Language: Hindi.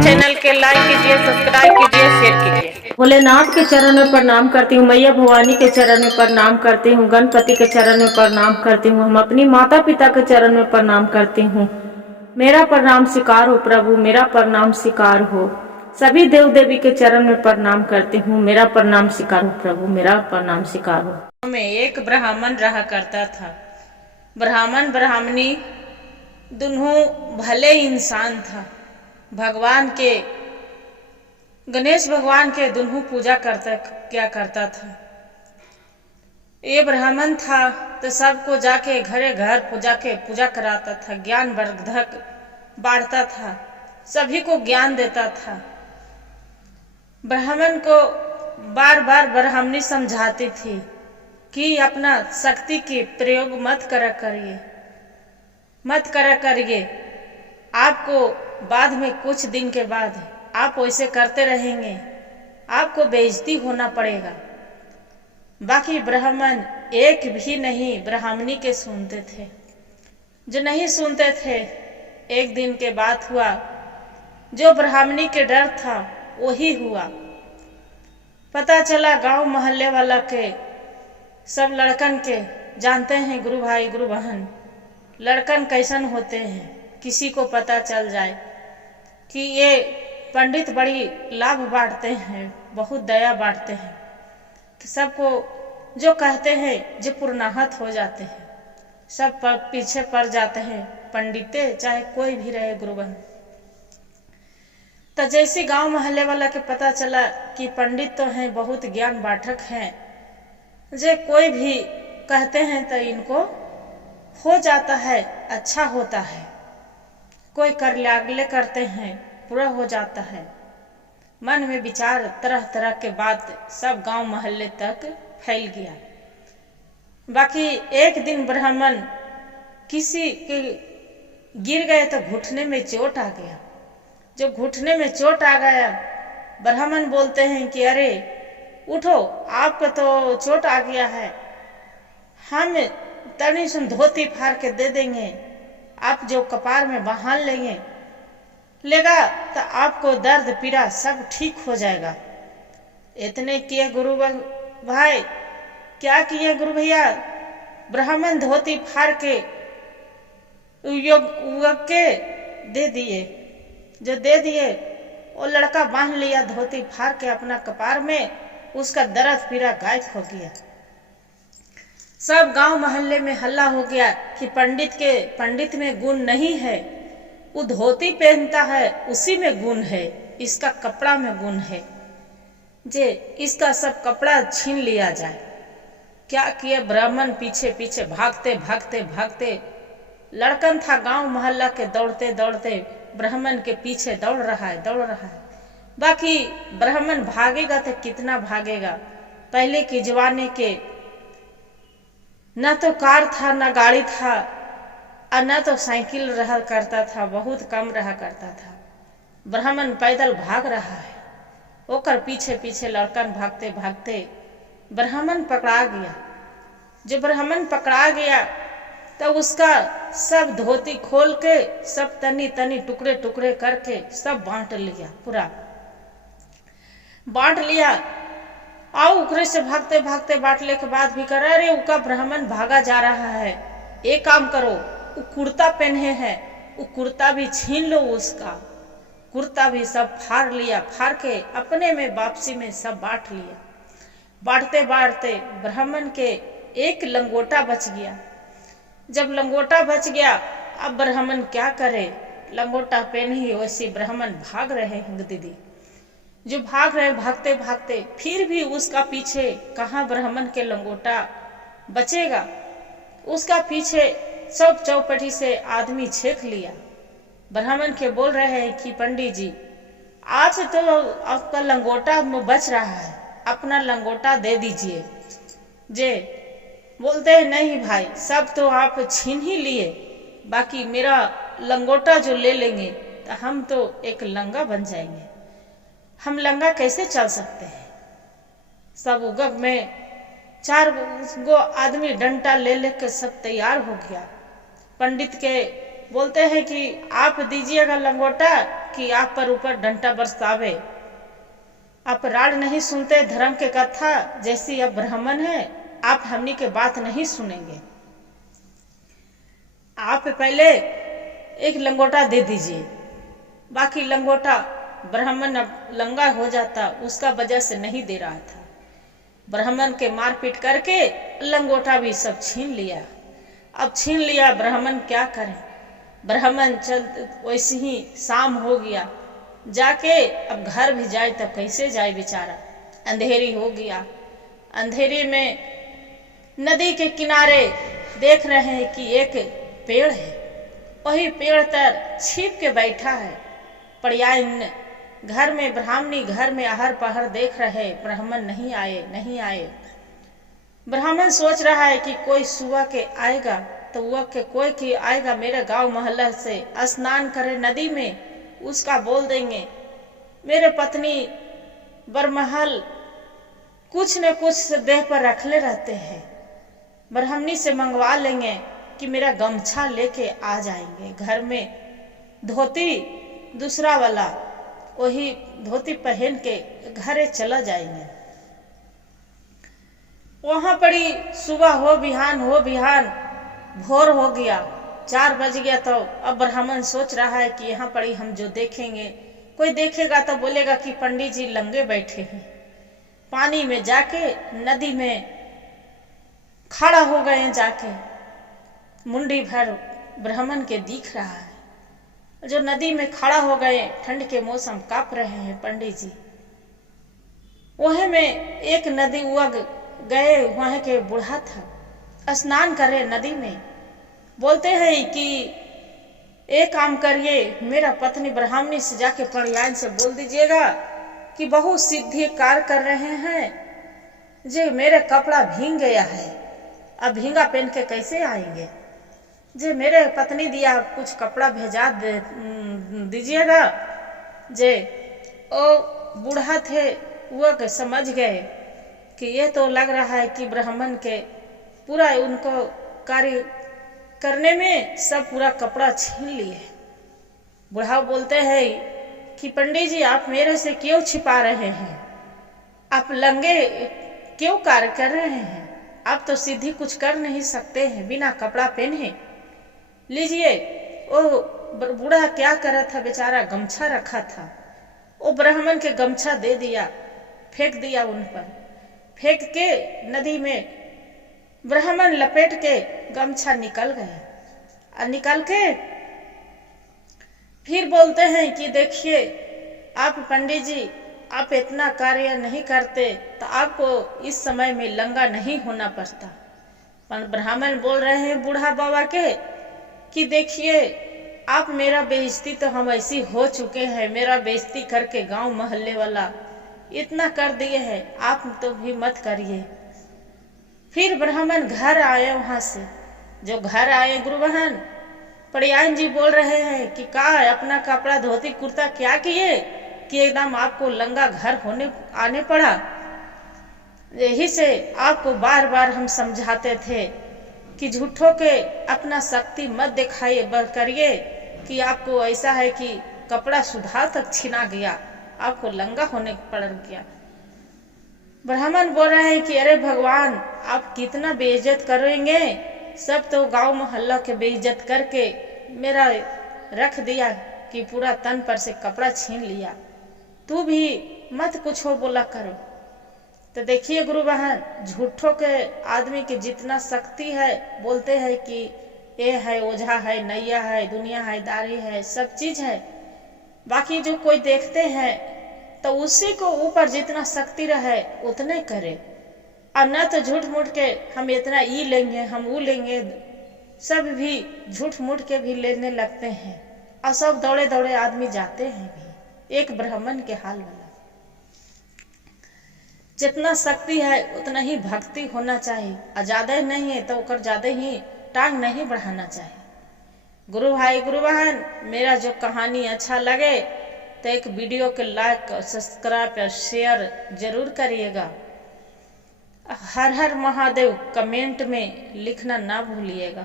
चैनल के लाइक कीजिए, सब्सक्राइब कीजिए, शेयर कीजिए। भोलेनाथ के चरण में प्रणाम करती हूँ, मैया भवानी के चरण में प्रणाम करती हूँ, गणपति के चरण में प्रणाम करती हूँ। हम अपनी माता पिता के चरण में प्रणाम करती हूँ। मेरा प्रणाम स्वीकार हो प्रभु, मेरा प्रणाम स्वीकार हो। सभी देव देवी के चरण में प्रणाम करती हूँ। मेरा प्रणाम स्वीकार हो प्रभु, मेरा प्रणाम स्वीकार हो। में एक ब्राह्मण रहा करता था। ब्राह्मण ब्राह्मणी दोनों भले इंसान था। भगवान के गणेश भगवान के दोनों पूजा करता था। ये ब्राह्मण था तो सबको जाके घरे घर पूजा कराता था, ज्ञान वर्धक बांटता था, सभी को ज्ञान देता था। ब्राह्मण को बार बार ब्राह्मणी समझाती थी कि अपना शक्ति के प्रयोग मत करिए। आपको बाद में कुछ दिन के बाद आप वैसे करते रहेंगे, आपको बेइज्जती होना पड़ेगा। बाकी ब्राह्मण एक भी नहीं ब्राह्मणी के सुनते थे। जो नहीं सुनते थे, एक दिन के बात हुआ, जो ब्राह्मणी के डर था वही हुआ। पता चला गांव मोहल्ले वाला के सब लड़कन के जानते हैं, गुरु भाई गुरु बहन लड़कन कैसन होते हैं। किसी को पता चल जाए कि ये पंडित बड़ी लाभ बांटते हैं, बहुत दया बांटते हैं, कि सबको जो कहते हैं जो पुरनाहत हो जाते हैं, सब पर पीछे पड़ जाते हैं, पंडिते चाहे कोई भी रहे गुरु बहन। तो जैसे गांव मोहल्ले वाला के पता चला कि पंडित तो हैं, बहुत ज्ञान बांटक हैं, जे कोई भी कहते हैं तो इनको हो जाता है, अच्छा होता है, कोई करले करते हैं पूरा हो जाता है। मन में विचार तरह तरह के बात सब गांव मोहल्ले तक फैल गया। बाकी एक दिन ब्राह्मण किसी के गिर गए तो घुटने में चोट आ गया। जो घुटने में चोट आ गया, ब्राह्मण बोलते हैं कि अरे उठो, आपको तो चोट आ गया है, हम तनी सुन धोती फाड़ के दे देंगे, आप जो कपार में बहाल लेगा तो आपको दर्द पीड़ा सब ठीक हो जाएगा। इतने किए गुरु भाई, क्या किए गुरु भैया? ब्राह्मण धोती फाड़ के योग के दे दिए। जो दे दिए वो लड़का बांध लिया धोती फाड़ के अपना कपार में, उसका दर्द पीड़ा गायब हो गया। सब गांव मोहल्ले में हल्ला हो गया कि पंडित में गुण नहीं है, वो धोती पहनता है उसी में गुण है, इसका कपड़ा में गुण है, जे इसका सब कपड़ा छीन लिया जाए। क्या किए ब्राह्मण पीछे पीछे भागते लड़कन था गांव मोहल्ला के, दौड़ते दौड़ते ब्राह्मण के पीछे दौड़ रहा है। बाकी ब्राह्मण भागेगा तो कितना भागेगा। पहले के जमाने के न तो कार था, न गाड़ी था, और न तो साइकिल रहा करता था, बहुत कम रहा करता था। ब्राह्मण पैदल भाग रहा है, ओकर पीछे पीछे लड़कन भागते भागते ब्राह्मण पकड़ा गया। जो ब्राह्मण पकड़ा गया तो उसका सब धोती खोल के सब तनी तनी टुकड़े टुकड़े करके सब बांट लिया, पूरा बांट लिया। आओ उकरे से भागते भागते बांटने के बाद भी कर अरे उका ब्राह्मण भागा जा रहा है, एक काम करो, वो कुर्ता पहने है, वो कुर्ता भी छीन लो, उसका कुर्ता भी सब फाड़ लिया, फाड़ के अपने में वापसी में सब बांट लिया। बांटते बांटते ब्राह्मण के एक लंगोटा बच गया। जब लंगोटा बच गया, अब ब्राह्मण क्या करे, लंगोटा पहन ही वैसे ब्राह्मण भाग रहे हैं दीदी। जो भाग रहे भागते भागते फिर भी उसका पीछे कहाँ ब्राह्मण के लंगोटा बचेगा, उसका पीछे सब चौपटी से आदमी छेक लिया। ब्राह्मण के बोल रहे हैं कि पंडित जी, आज तो आपका लंगोटा बच रहा है, अपना लंगोटा दे दीजिए। जे बोलते हैं नहीं भाई, सब तो आप छीन ही लिए, बाकी मेरा लंगोटा जो ले लेंगे तो हम तो एक लंगा बन जाएंगे। हम लंगा कैसे चल सकते हैं? सब उगग में 4 गो आदमी डंडा ले लेकर सब तैयार हो गया। पंडित के बोलते हैं कि आप दीजिएगा लंगोटा कि आप पर ऊपर डंटा बरसावे। आप राड नहीं सुनते धर्म के कथा, जैसी अब ब्राह्मण है आप हमनी के बात नहीं सुनेंगे। आप पहले एक लंगोटा दे दीजिए, बाकी लंगोटा ब्राह्मण अब लंगा हो जाता, उसका वजह से नहीं दे रहा था। ब्राह्मण के मारपीट करके लंगोटा भी सब छीन लिया। अब छीन लिया, ब्राह्मण क्या करें। ब्राह्मण चल वैसे ही शाम हो गया, जाके अब घर भी जाए तब कैसे जाए बेचारा, अंधेरी हो गया। अंधेरी में नदी के किनारे देख रहे हैं कि एक पेड़ है, वही पेड़ तर छिप के बैठा है। पर्यायन घर में ब्राह्मणी घर में आहर पहर देख रहे, ब्राह्मण नहीं आए नहीं आए। ब्राह्मण सोच रहा है कि कोई सुबह के आएगा तो वह के कोई की आएगा मेरे गांव मोहल्ला से, स्नान करे नदी में, उसका बोल देंगे मेरे पत्नी बरमहल कुछ न कुछ देह पर रखले रहते हैं, ब्राह्मणी से मंगवा लेंगे कि मेरा गमछा लेके आ जाएंगे। घर में धोती दूसरा वाला वही धोती पहन के घरे चला जाएंगे। वहां पड़ी सुबह हो बिहान भोर हो गया, 4 बज गया। तो अब ब्राह्मण सोच रहा है कि यहाँ पड़ी हम जो देखेंगे, कोई देखेगा तो बोलेगा कि पंडित जी लंगे बैठे हैं। पानी में जाके नदी में खड़ा हो गए, जाके मुंडी भर ब्राह्मण के दिख रहा है। जो नदी में खड़ा हो गए, ठंड के मौसम कांप रहे हैं पंडित जी। वह में एक नदी उग गए, वहां के बूढ़ा था, स्नान करे नदी में। बोलते हैं कि एक काम करिए, मेरा पत्नी ब्राह्मणी से जाके पर्यायन से बोल दीजिएगा कि बहुत सिद्धि कार्य कर रहे हैं, जे मेरे कपड़ा भींग गया है, अब भींगा पहन के कैसे आएंगे, जे मेरे पत्नी दिया कुछ कपड़ा भेजा दीजिएगा। जे ओ बूढ़ा थे वह समझ गए कि ये तो लग रहा है कि ब्राह्मण के पूरा उनको कार्य करने में सब पूरा कपड़ा छीन लिए। बूढ़ा बोलते हैं कि पंडित जी आप मेरे से क्यों छिपा रहे हैं, आप लंगे क्यों कार्य कर रहे हैं, आप तो सीधी कुछ कर नहीं सकते हैं बिना कपड़ा पहने। लीजिए। वो बूढ़ा क्या कर रहा था बेचारा, गमछा रखा था, वो ब्राह्मण के गमछा दे दिया, फेंक दिया उन पर, फेंक के नदी में ब्राह्मण लपेट के गमछा निकल गए। और निकल के फिर बोलते हैं कि देखिए आप पंडित जी आप इतना कार्य नहीं करते तो आपको इस समय में लंगा नहीं होना पड़ता। पर ब्राह्मण बोल रहे हैं बूढ़ा बाबा के कि देखिए आप मेरा बेइज्जती तो हम ऐसी हो चुके हैं, मेरा बेइज्जती करके गांव मोहल्ले वाला इतना कर दिए हैं, आप तो भी मत करिए। फिर ब्राह्मण घर आए, वहां से जो घर आए गुरु बहन पर्यायन जी बोल रहे हैं कि का अपना कपड़ा धोती कुर्ता क्या किए कि एकदम आपको लंगा घर होने आने पड़ा। यही से आपको बार बार हम समझाते थे कि झूठों के अपना शक्ति मत दिखाइए करिए कि आपको ऐसा है कि कपड़ा सुधा तक छिना गया, आपको लंगा होने पड़ गया। ब्राह्मण बोल रहे हैं कि अरे भगवान आप कितना बेइज्जत करेंगे, सब तो गांव मोहल्ला के बेइज्जत करके मेरा रख दिया कि पूरा तन पर से कपड़ा छीन लिया, तू भी मत कुछ हो बोला करो। तो देखिए गुरु बहन झूठों के आदमी की जितना शक्ति है, बोलते हैं कि ये है ओझा है नैया है दुनिया है दारी है सब चीज है, बाकी जो कोई देखते हैं तो उसी को ऊपर जितना शक्ति रहे उतने करे, और न तो झूठ मूठ के हम इतना ई लेंगे हम वो लेंगे, सब भी झूठ मूठ के भी लेने लगते हैं और सब दौड़े दौड़े आदमी जाते हैं भी। एक ब्राह्मण के हाल वाला जितना शक्ति है उतना ही भक्ति होना चाहिए, और ज्यादा नहीं है तो ओकर ज्यादा ही टांग नहीं बढ़ाना चाहिए। गुरु भाई गुरु बहन मेरा जो कहानी अच्छा लगे तो एक वीडियो के लाइक सब्सक्राइब और शेयर जरूर करिएगा। हर हर महादेव कमेंट में लिखना ना भूलिएगा।